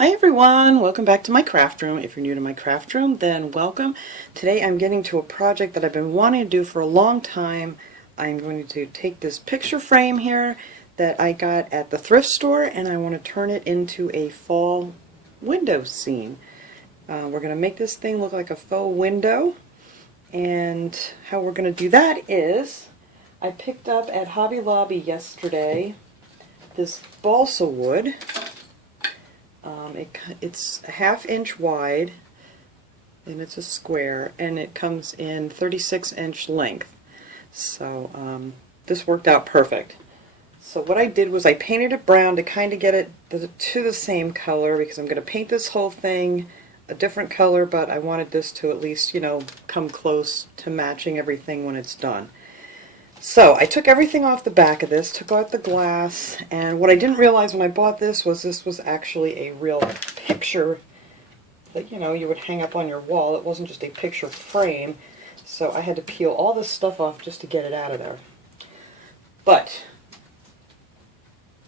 Hi everyone, welcome back to my craft room. If you're new to my craft room, then welcome. Today I'm getting to a project that I've been wanting to do for a long time. I'm going to take this picture frame here that I got at the thrift store and I want to turn it into a fall window scene. We're going to make this thing look like a faux window, and how we're going to do that is I picked up at Hobby Lobby yesterday this balsa wood. It's a 1/2 inch wide and it's a square, and it comes in 36-inch length. So this worked out perfect. So what I did was I painted it brown to kind of get it to the same color, because I'm going to paint this whole thing a different color, but I wanted this to at least, you know, come close to matching everything when it's done. So I took everything off the back of this, took out the glass, and what I didn't realize when I bought this was actually a real picture that, you know, you would hang up on your wall. It wasn't just a picture frame, so I had to peel all this stuff off just to get it out of there. But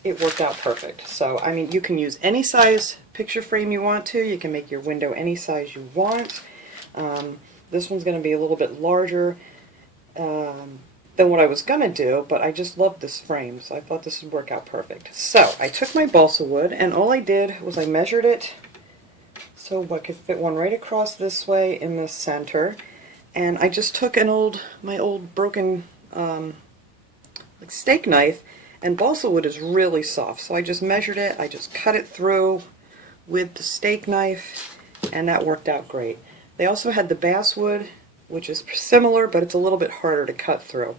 it worked out perfect. So, I mean, you can use any size picture frame you want to. You can make your window any size you want. This one's going to be a little bit larger than what I was going to do, but I just loved this frame, so I thought this would work out perfect. So I took my balsa wood, and all I did was I measured it so I could fit one right across this way in the center, and I just took my old broken like steak knife, and balsa wood is really soft, so I just measured it, I just cut it through with the steak knife, and that worked out great. They also had the basswood, which is similar, but it's a little bit harder to cut through.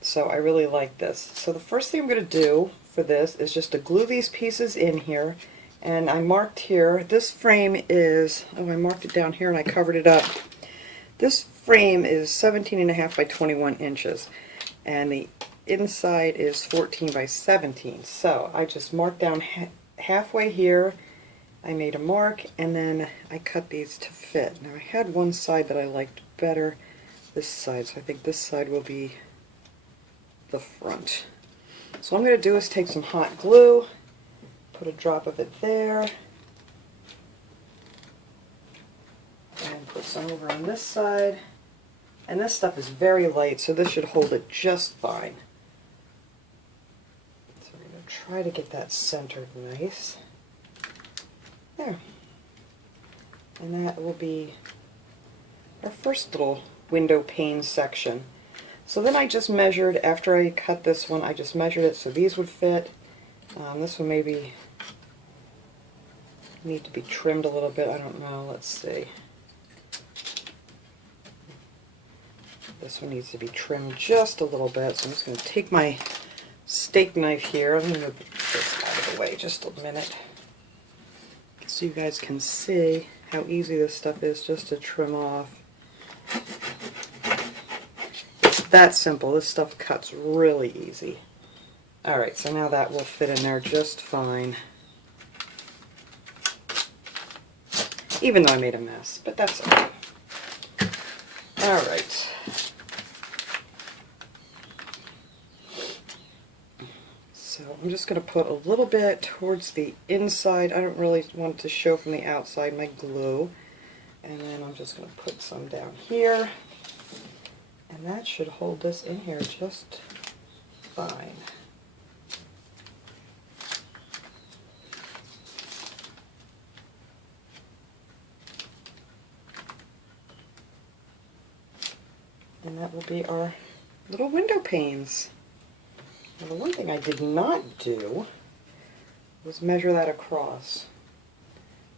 So I really like this. So the first thing I'm going to do for this is just to glue these pieces in here. And I marked here, this frame is, I marked it down here and I covered it up. This frame is 17.5 by 21 inches. And the inside is 14 by 17. So I just marked down halfway here. I made a mark, and then I cut these to fit. Now I had one side that I liked better, this side, so I think this side will be the front. So what I'm going to do is take some hot glue, put a drop of it there, and put some over on this side. And this stuff is very light, so this should hold it just fine. So we're going to try to get that centered nice. There. And that will be our first little window pane section. So then I just measured, after I cut this one, I just measured it so these would fit. This one maybe need to be trimmed a little bit, I don't know, let's see. This one needs to be trimmed just a little bit, so I'm just going to take my steak knife here. I'm going to move this out of the way just a minute, so you guys can see how easy this stuff is just to trim off. It's that simple. This stuff cuts really easy. Alright, so now that will fit in there just fine. Even though I made a mess, but that's okay. Alright. So I'm just going to put a little bit towards the inside. I don't really want to show from the outside my glue. And then I'm just going to put some down here. And that should hold this in here just fine. And that will be our little window panes. Now, the one thing I did not do was measure that across.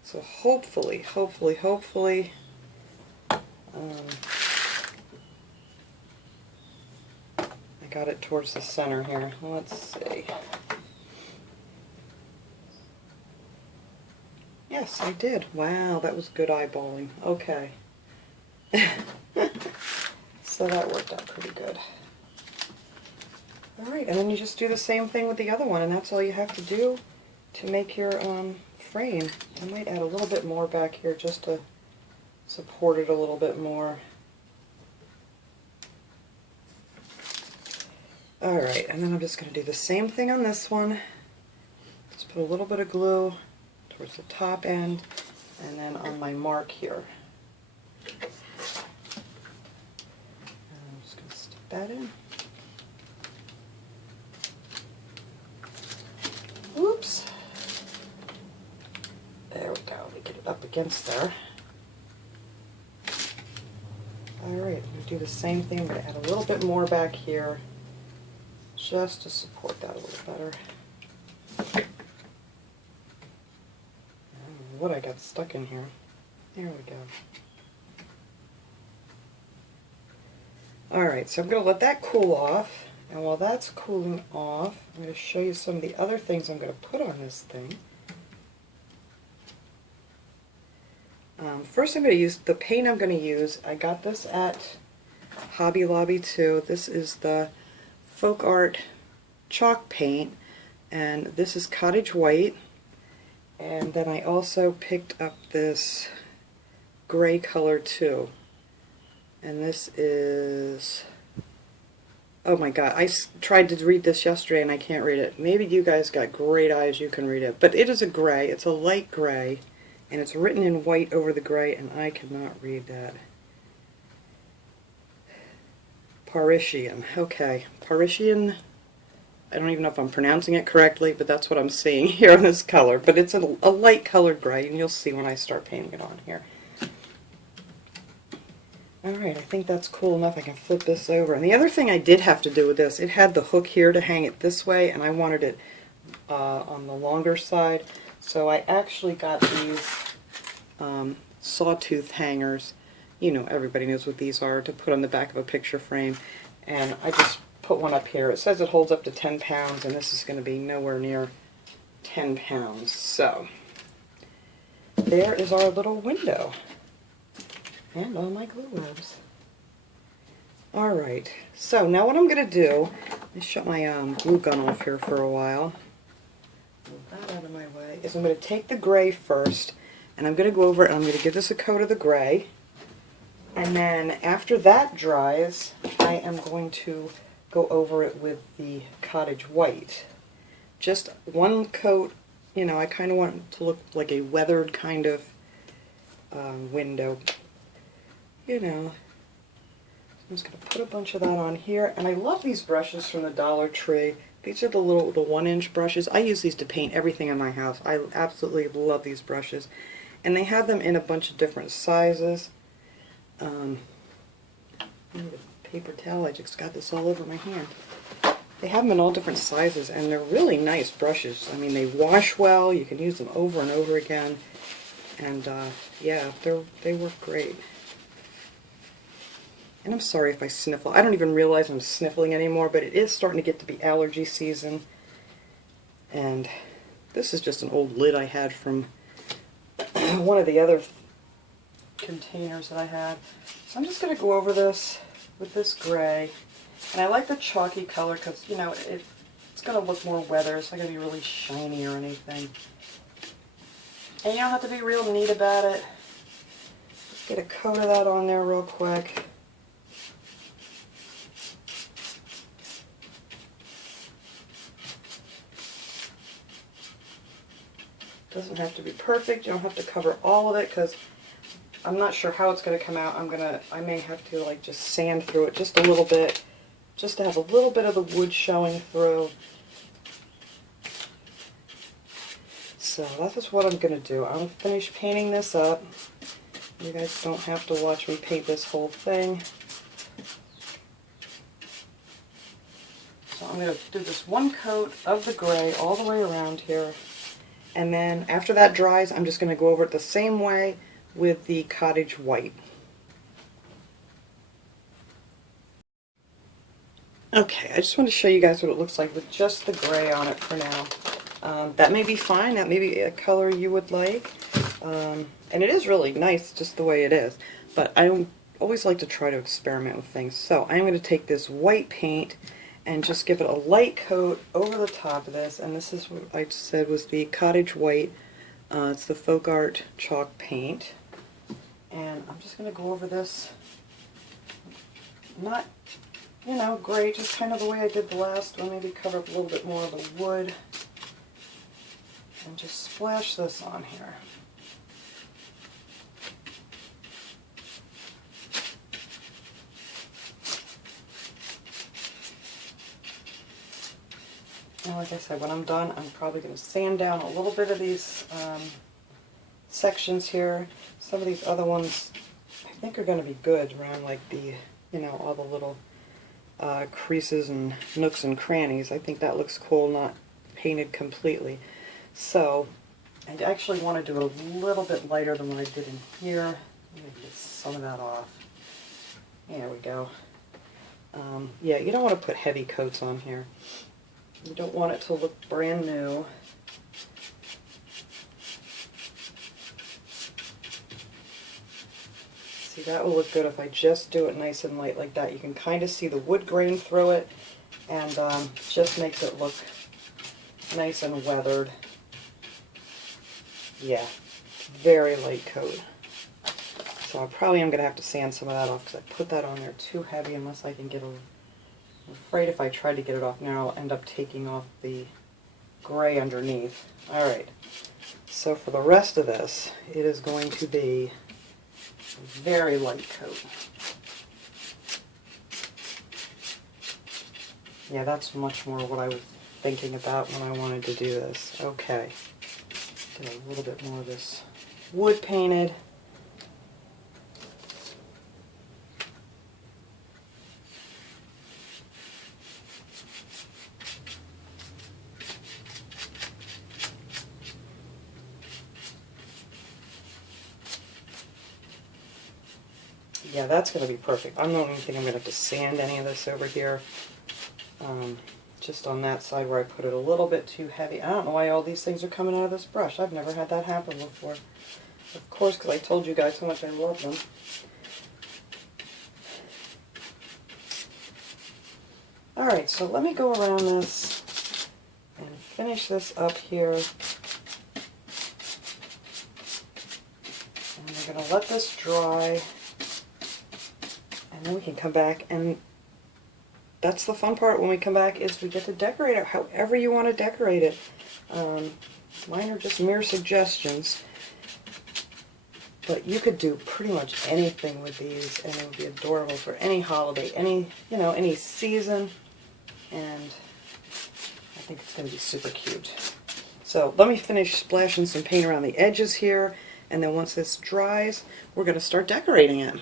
So hopefully, I got it towards the center here. Let's see. Yes, I did. Wow, that was good eyeballing. Okay. So that worked out pretty good. Alright, and then you just do the same thing with the other one, and that's all you have to do to make your frame. I might add a little bit more back here just to support it a little bit more. Alright, and then I'm just going to do the same thing on this one. Just put a little bit of glue towards the top end, and then on my mark here. And I'm just going to stick that in. Oops. There we go. We get it up against there. Alright, I'm going to do the same thing. I'm going to add a little bit more back here just to support that a little better. I don't know what I got stuck in here. There we go. Alright, so I'm going to let that cool off. And while that's cooling off, I'm going to show you some of the other things I'm going to put on this thing. First I'm going to use the paint I'm going to use. I got this at Hobby Lobby too. This is the Folk Art chalk paint, and this is cottage white. And then I also picked up this gray color too. And this is, oh my god, I tried to read this yesterday and I can't read it. Maybe you guys got great eyes, you can read it. But it is a gray, it's a light gray, and it's written in white over the gray, and I cannot read that. Parisian, okay. Parisian, I don't even know if I'm pronouncing it correctly, but that's what I'm seeing here in this color. But it's a light colored gray, and you'll see when I start painting it on here. Alright, I think that's cool enough. I can flip this over. And the other thing I did have to do with this, it had the hook here to hang it this way, and I wanted it on the longer side. So I actually got these sawtooth hangers. You know, everybody knows what these are, to put on the back of a picture frame. And I just put one up here. It says it holds up to 10 pounds, and this is going to be nowhere near 10 pounds. So, there is our little window. And all my glue webs. Alright, so now what I'm going to do, let me shut my glue gun off here for a while. Move that out of my way. Is I'm going to take the gray first, and I'm going to go over it, and I'm going to give this a coat of the gray. And then after that dries, I am going to go over it with the cottage white. Just one coat, you know, I kind of want it to look like a weathered kind of window. You know, I'm just going to put a bunch of that on here. And I love these brushes from the Dollar Tree. These are the 1-inch brushes. I use these to paint everything in my house. I absolutely love these brushes. And they have them in a bunch of different sizes. I need a paper towel. I just got this all over my hand. They have them in all different sizes, and they're really nice brushes. I mean, they wash well. You can use them over and over again. And yeah, they work great. And I'm sorry if I sniffle. I don't even realize I'm sniffling anymore, but it is starting to get to be allergy season. And this is just an old lid I had from one of the other containers that I had. So I'm just going to go over this with this gray. And I like the chalky color because, you know, it's going to look more weathered. It's not going to be really shiny or anything. And you don't have to be real neat about it. Just get a coat of that on there real quick. Doesn't have to be perfect. You don't have to cover all of it because I'm not sure how it's going to come out. I may have to like just sand through it just a little bit, just to have a little bit of the wood showing through. So that's just what I'm going to do. I'm finished painting this up. You guys don't have to watch me paint this whole thing. So I'm going to do this one coat of the gray all the way around here. And then after that dries, I'm just going to go over it the same way with the cottage white. Okay, I just want to show you guys what it looks like with just the gray on it for now. That may be fine, that may be a color you would like. And it is really nice just the way it is. But I always like to try to experiment with things. So I'm going to take this white paint and just give it a light coat over the top of this. And this is what I said was the cottage white. It's the Folk Art chalk paint. And I'm just going to go over this, not, you know, gray, just kind of the way I did the last one. Maybe cover up a little bit more of the wood. and just splash this on here. And like I said, when I'm done, I'm probably going to sand down a little bit of these sections here. Some of these other ones I think are going to be good around like the, you know, all the little creases and nooks and crannies. I think that looks cool, not painted completely. So I actually want to do a little bit lighter than what I did in here. Let me get some of that off. There we go. Yeah, you don't want to put heavy coats on here. You don't want it to look brand new. See, that will look good if I just do it nice and light like that. You can kind of see the wood grain through it, and just makes it look nice and weathered. Yeah, very light coat. So I probably am going to have to sand some of that off because I put that on there too heavy unless I can get a... I'm afraid if I try to get it off now, I'll end up taking off the gray underneath. Alright, so for the rest of this, it is going to be a very light coat. Yeah, that's much more what I was thinking about when I wanted to do this. Okay, get a little bit more of this wood painted. Yeah, that's going to be perfect. I don't even think I'm going to have to sand any of this over here. Just on that side where I put it a little bit too heavy. I don't know why all these things are coming out of this brush. I've never had that happen before. Of course, because I told you guys how much I love them. Alright, so let me go around this and finish this up here. And we're going to let this dry. And then we can come back, and that's the fun part when we come back, is we get to decorate it however you want to decorate it. Mine are just mere suggestions, but you could do pretty much anything with these, and it would be adorable for any holiday, any season, and I think it's going to be super cute. So let me finish splashing some paint around the edges here, and then once this dries, we're going to start decorating it.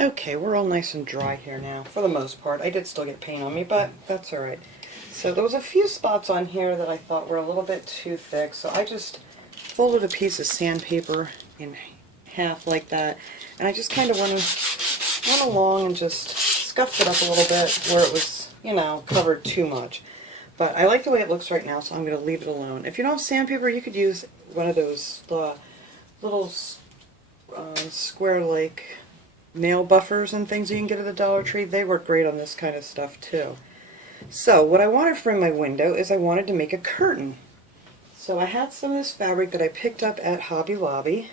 Okay, we're all nice and dry here now, for the most part. I did still get paint on me, but that's alright. So there was a few spots on here that I thought were a little bit too thick, so I just folded a piece of sandpaper in half like that, and I just kind of went along and just scuffed it up a little bit where it was, covered too much. But I like the way it looks right now, so I'm going to leave it alone. If you don't have sandpaper, you could use one of those little square-like nail buffers and things you can get at the Dollar Tree. They work great on this kind of stuff too. So what I wanted for my window is I wanted to make a curtain. So I had some of this fabric that I picked up at Hobby Lobby,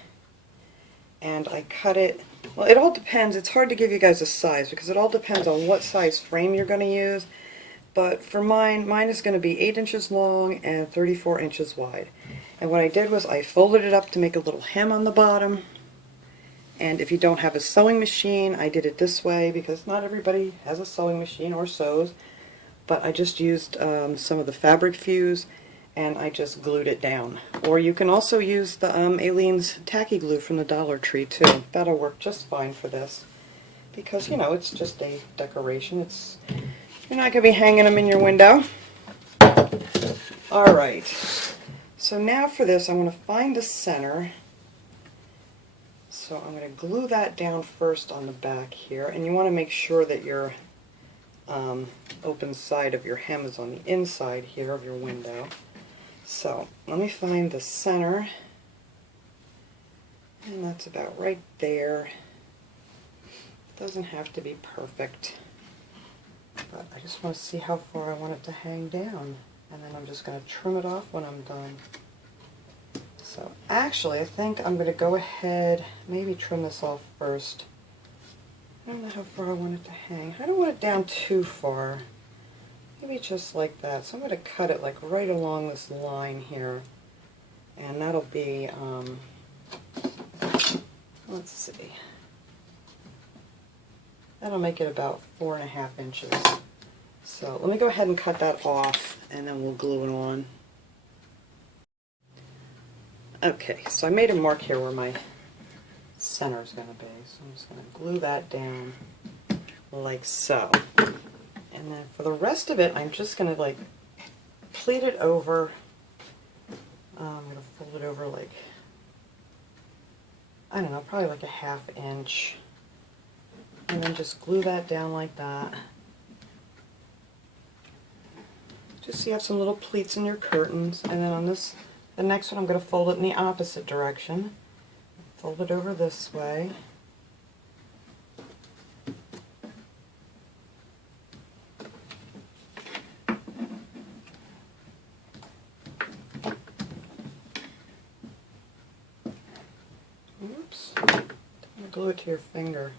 and I cut it. Well, it all depends. It's hard to give you guys a size because it all depends on what size frame you're going to use. But for mine is going to be 8 inches long and 34 inches wide. And what I did was I folded it up to make a little hem on the bottom. And if you don't have a sewing machine, I did it this way because not everybody has a sewing machine or sews. But I just used some of the fabric fuse, and I just glued it down. Or you can also use the Aleene's tacky glue from the Dollar Tree too. That'll work just fine for this because it's just a decoration. You're not going to be hanging them in your window. All right. So now for this, I want to find the center. So I'm going to glue that down first on the back here, and you want to make sure that your open side of your hem is on the inside here of your window. So let me find the center, and that's about right there. Doesn't have to be perfect, but I just want to see how far I want it to hang down, and then I'm just going to trim it off when I'm done. So actually, I think I'm going to go ahead, maybe trim this off first. I don't know how far I want it to hang. I don't want it down too far. maybe just like that. So I'm going to cut it like right along this line here, and that'll be, let's see, that'll make it about 4.5 inches. So let me go ahead and cut that off, and then we'll glue it on. Okay, so I made a mark here where my center is going to be, so I'm just going to glue that down like so. And then for the rest of it, I'm just going to like pleat it over. I'm going to fold it over like, I don't know, probably like a 1/2 inch. And then just glue that down like that. Just so you have some little pleats in your curtains. And then on this, the next one, I'm going to fold it in the opposite direction. Fold it over this way. Oops. Don't glue it to your finger.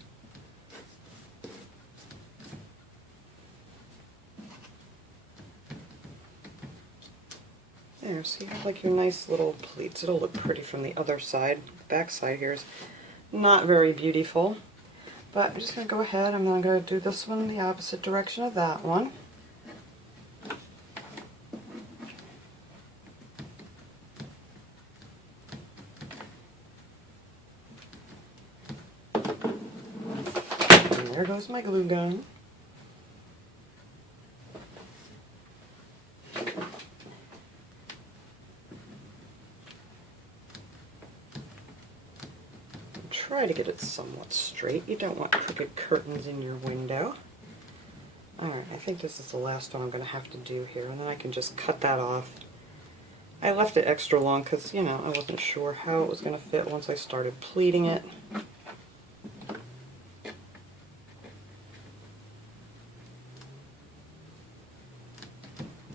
There, so you have like your nice little pleats. It'll look pretty from the other side. The back side here is not very beautiful. But I'm just going to go ahead, I'm going to do this one in the opposite direction of that one. And there goes my glue gun. Try to get it somewhat straight. You don't want crooked curtains in your window. Alright, I think this is the last one I'm going to have to do here, and then I can just cut that off. I left it extra long because, you know, I wasn't sure how it was going to fit once I started pleating it.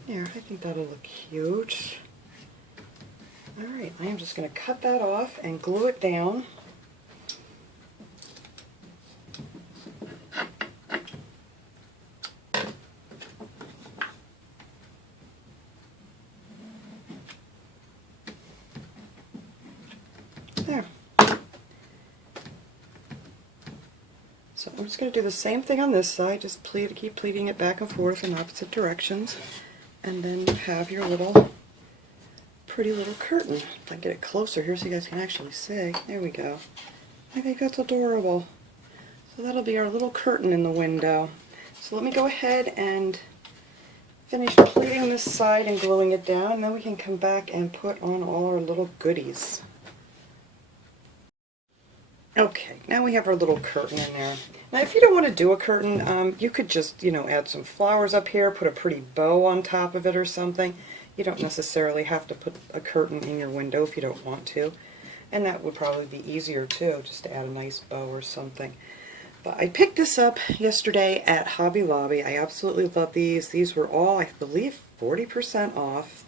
There, I think that'll look cute. Alright, I am just going to cut that off and glue it down. There. So I'm just going to do the same thing on this side, just keep pleating it back and forth in opposite directions, and then you have your little pretty little curtain. If I get it closer here so you guys can actually see. There we go. I think that's adorable. So that'll be our little curtain in the window. So let me go ahead and finish pleating this side and gluing it down, and then we can come back and put on all our little goodies. Okay, now we have our little curtain in there. Now if you don't want to do a curtain, you could just, you know, add some flowers up here, put a pretty bow on top of it or something. You don't necessarily have to put a curtain in your window if you don't want to. And that would probably be easier too, just to add a nice bow or something. But I picked this up yesterday at Hobby Lobby. I absolutely love these. These were all, I believe, 40% off.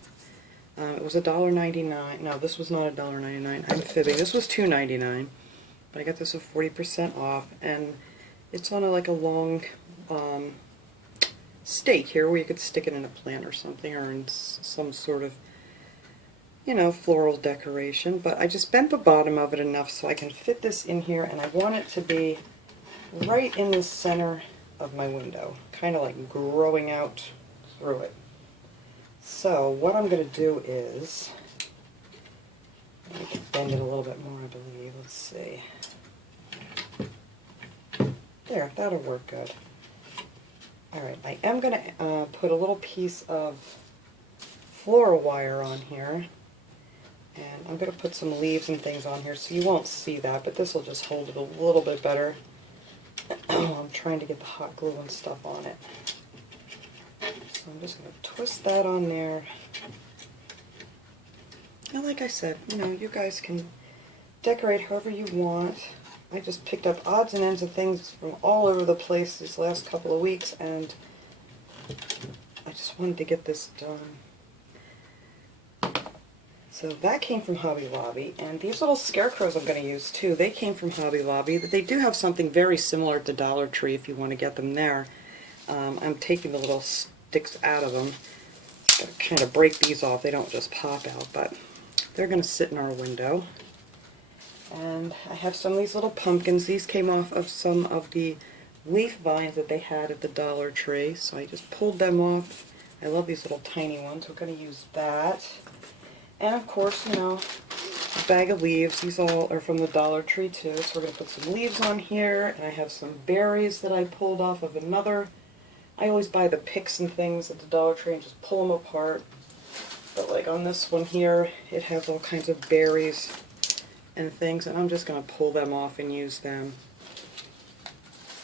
It was $1.99. No, this was not $1.99. I'm fibbing. This was $2.99. But I got this with 40% off, and it's on like a long stake here where you could stick it in a plant or something, or in some sort of, you know, floral decoration. But I just bent the bottom of it enough so I can fit this in here, and I want it to be right in the center of my window, kind of like growing out through it. So what I'm going to do is, I can bend it a little bit more, I believe. Let's see. There, that'll work good. Alright, I am going to put a little piece of floral wire on here. And I'm going to put some leaves and things on here so you won't see that, but this will just hold it a little bit better. I'm trying to get the hot glue and stuff on it. So I'm just going to twist that on there. And like I said, you know, you guys can decorate however you want. I just picked up odds and ends of things from all over the place these last couple of weeks, and I just wanted to get this done. So that came from Hobby Lobby, and these little scarecrows I'm going to use too, they came from Hobby Lobby. They do have something very similar to Dollar Tree if you want to get them there. I'm taking the little sticks out of them. Gotta kind of break these off. They don't just pop out, but they're going to sit in our window. And I have some of these little pumpkins. These came off of some of the leaf vines that they had at the Dollar Tree, so I just pulled them off. I love these little tiny ones. We're going to use that. And of course, you know, a bag of leaves. These all are from the Dollar Tree too, so we're going to put some leaves on here. And I have some berries that I pulled off of another. I always buy the picks and things at the Dollar Tree and just pull them apart. But like on this one here, it has all kinds of berries and things, and I'm just going to pull them off and use them.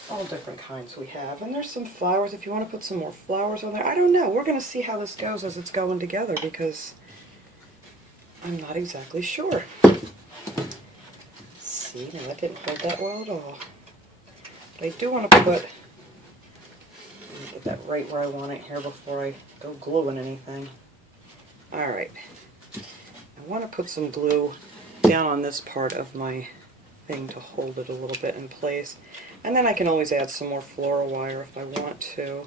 All different kinds we have. And there's some flowers if you want to put some more flowers on there. I don't know. We're going to see how this goes as it's going together because I'm not exactly sure. See, now that didn't hold that well at all. But I do want to put, let me get that right where I want it here before I go gluing anything. Alright. I want to put some glue down on this part of my thing to hold it a little bit in place. And then I can always add some more floral wire if I want to.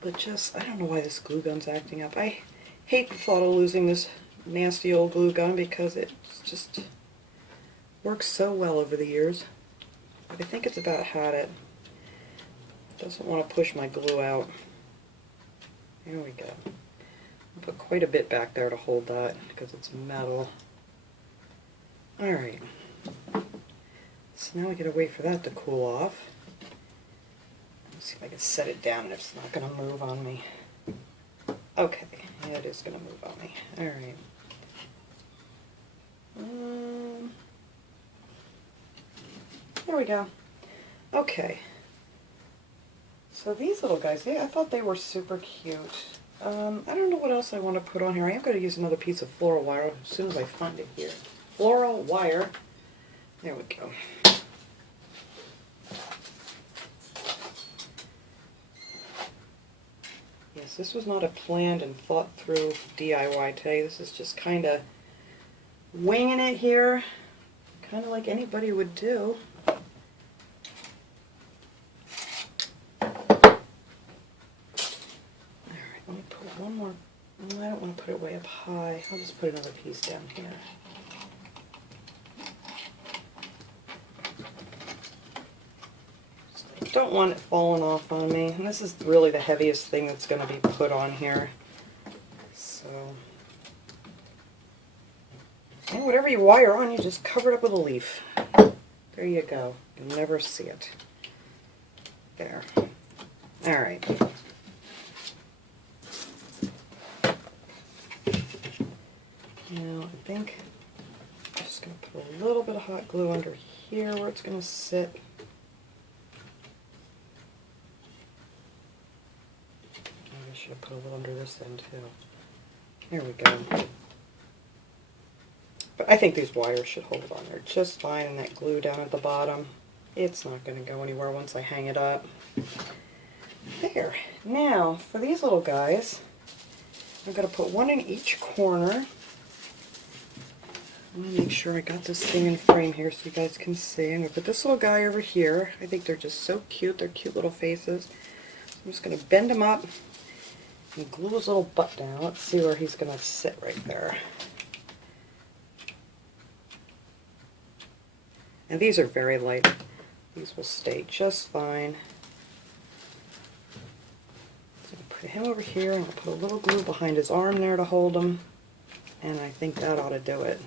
But just, I don't know why this glue gun's acting up. I hate the thought of losing this nasty old glue gun because it just works so well over the years. But I think it's about had it. Doesn't want to push my glue out. There we go. I'll put quite a bit back there to hold that because it's metal. Alright. So now we gotta wait for that to cool off. Let's see if I can set it down and it's not gonna move on me. Okay, yeah, it is gonna move on me. Alright. There we go. Okay. So these little guys, I thought they were super cute. I don't know what else I want to put on here. I am going to use another piece of floral wire as soon as I find it here. Floral wire. There we go. Yes, this was not a planned and thought through DIY today. This is just kind of winging it here. Kind of like anybody would do. One more. I don't want to put it way up high. I'll just put another piece down here. So I don't want it falling off on me. And this is really the heaviest thing that's going to be put on here. So, and whatever you wire on, you just cover it up with a leaf. There you go. You'll never see it. There. Alright. Now I think I'm just going to put a little bit of hot glue under here where it's going to sit. I should have put a little under this end too. There we go. But I think these wires should hold on there just fine, and that glue down at the bottom, it's not going to go anywhere once I hang it up. There. Now for these little guys, I'm going to put one in each corner. I'm going to make sure I got this thing in frame here so you guys can see. I'm going to put this little guy over here. I think they're just so cute. They're cute little faces. So I'm just going to bend him up and glue his little butt down. Let's see where he's going to sit right there. And these are very light. These will stay just fine. So I'll put him over here and I'll put a little glue behind his arm there to hold him. And I think that ought to do it.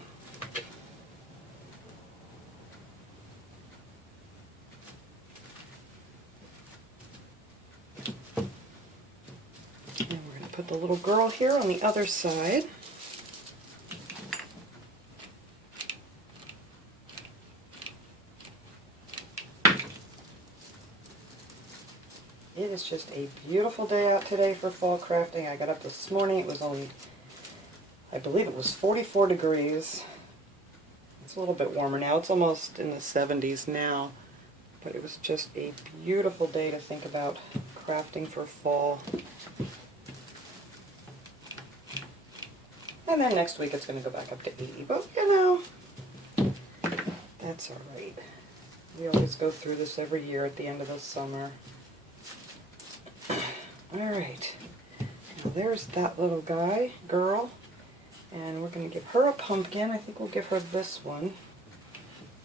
And we're going to put the little girl here on the other side. It is just a beautiful day out today for fall crafting. I got up this morning. It was only, I believe it was 44 degrees. It's a little bit warmer now. It's almost in the 70s now. But it was just a beautiful day to think about crafting for fall. And then next week it's going to go back up to 80. But, you know, that's all right. We always go through this every year at the end of the summer. Alright, now there's that little girl, and we're going to give her a pumpkin. I think we'll give her this one,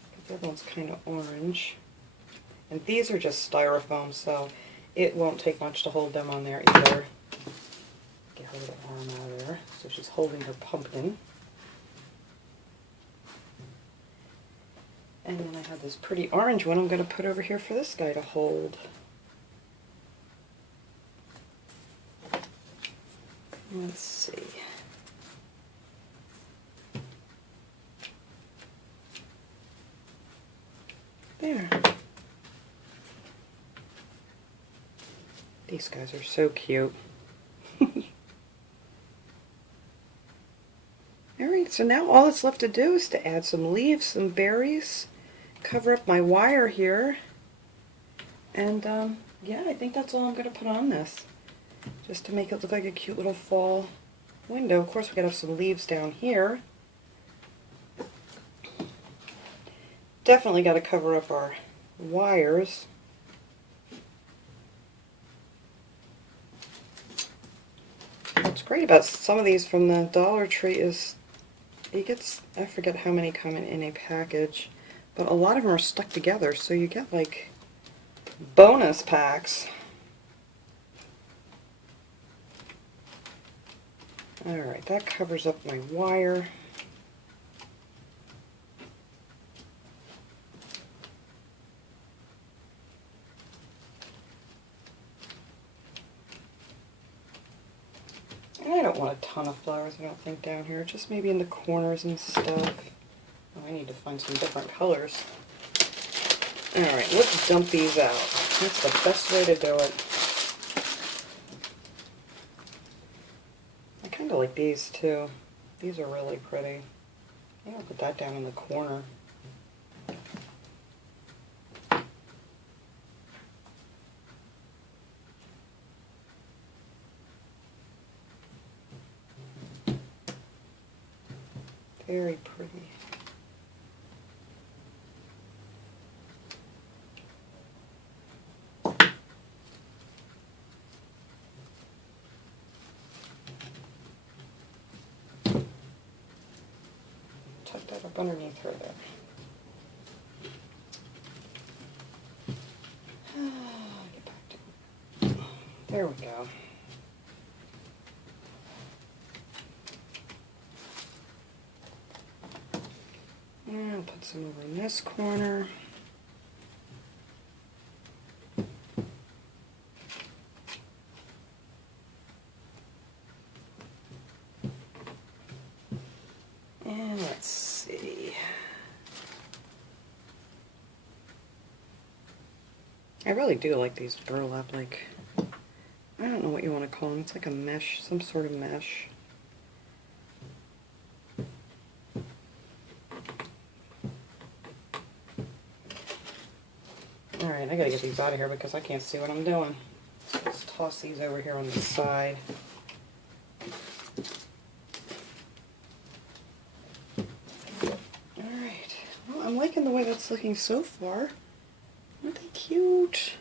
because the other one's kind of orange. And these are just styrofoam, so it won't take much to hold them on there either. Get her the arm out of there, so she's holding her pumpkin. And then I have this pretty orange one I'm going to put over here for this guy to hold. Let's see. There. These guys are so cute. Alright, so now all that's left to do is to add some leaves, some berries, cover up my wire here, and yeah, I think that's all I'm going to put on this, just to make it look like a cute little fall window. Of course, we got to have some leaves down here. Definitely got to cover up our wires. What's great about some of these from the Dollar Tree is you get, I forget how many come in a package, but a lot of them are stuck together, so you get like bonus packs. Alright, that covers up my wire. And I don't want a ton of flowers, I don't think, down here, just maybe in the corners and stuff. Oh, I need to find some different colors. Alright, let's dump these out. That's the best way to do it. I kind of like these too. These are really pretty. I'm going to put that down in the corner. Very pretty. Tuck that up underneath her there. Get back to, there we go. And I'll put some over in this corner. And let's see. I really do like these burlap, like, I don't know what you want to call them. It's like a mesh, some sort of mesh. Alright, I gotta get these out of here because I can't see what I'm doing. So let's toss these over here on the side. Alright, well, I'm liking the way that's looking so far. Aren't they cute?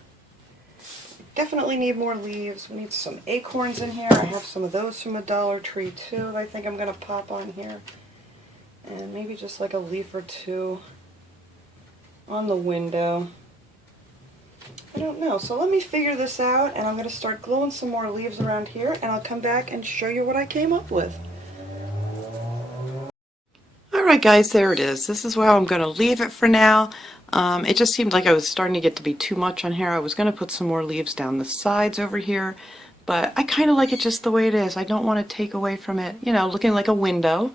Definitely need more leaves. We need some acorns in here. I have some of those from a Dollar Tree too I think I'm going to pop on here. And maybe just like a leaf or two on the window. I don't know. So let me figure this out, and I'm going to start gluing some more leaves around here, and I'll come back and show you what I came up with. Alright guys, there it is. This is where I'm going to leave it for now. It just seemed like I was starting to get to be too much on here. I was going to put some more leaves down the sides over here, but I kind of like it just the way it is. I don't want to take away from it, you know, looking like a window.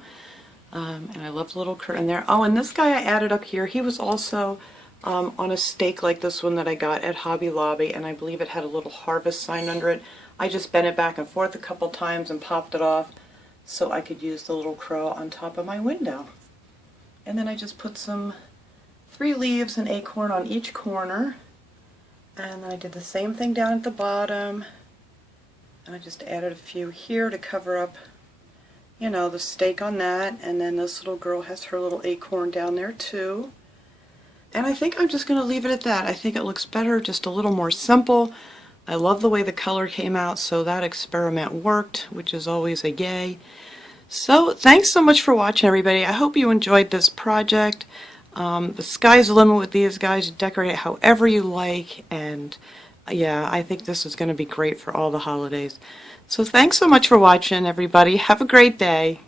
And I love the little curtain there. Oh, and this guy I added up here, he was also on a stake like this one that I got at Hobby Lobby, and I believe it had a little harvest sign under it. I just bent it back and forth a couple times and popped it off so I could use the little crow on top of my window. And then I just put some 3 leaves and acorn on each corner, and then I did the same thing down at the bottom, and I just added a few here to cover up, you know, the stake on that, and then this little girl has her little acorn down there too. And I think I'm just going to leave it at that. I think it looks better, just a little more simple. I love the way the color came out, so that experiment worked, which is always a yay. So thanks so much for watching, everybody. I hope you enjoyed this project. The sky's the limit with these guys. You decorate it however you like, and yeah, I think this is going to be great for all the holidays. So thanks so much for watching, everybody. Have a great day.